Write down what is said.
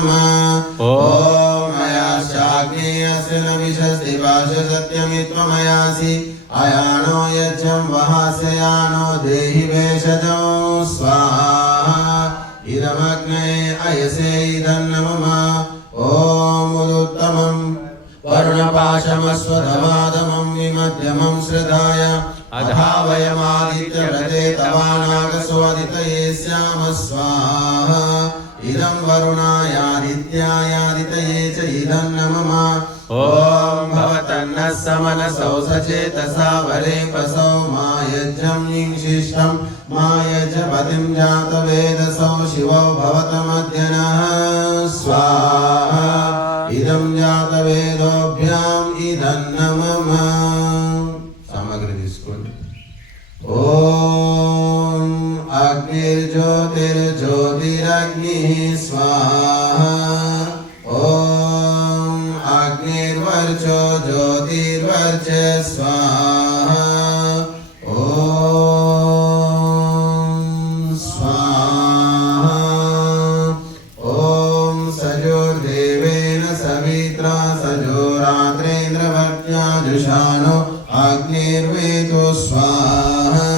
नमः। ॐ मयाश्चाग्नेयस्य न विशस्ति भाष सत्यमित्वमयासि अयानो यज्ञं वहास्ययानो देहि भेषजो स्वाहा इदमग्ने अयसे इदन्नमः। ॐ उदुत्तमं वरुणपाशमस्वधमादमं विमध्यमं श्रद्धाय अधावयमादित्यव्रते तवानागस्वादितये स्याम स्वाहा इदं वरुणायादित्यायादितये च इदं नमः। ॐ भवतन्नः समनसौ सचेतसा वरेपसौ मायज्ञं निशिष्टं मायजपतिं जातवेदसौ शिवो भवतमद्यनः स्वाहा इदं जातवेदोभ्याम् इदं नमः। सामग्री తీసుకోండి। ఓం అగ్నిర్జ్యోతిర్జ్యోతిరగ్నిః స్వాహా ఓం అగ్నిర్వర్చో జ్యోతిర్వర్చ స్వాహా ఓం స్వాహా ఓం సజోర్దేవేన సవిత్రా సజోరాత్రేంద్రవర్త్యాజుషానో అగ్నిర్వేదో స్వాహా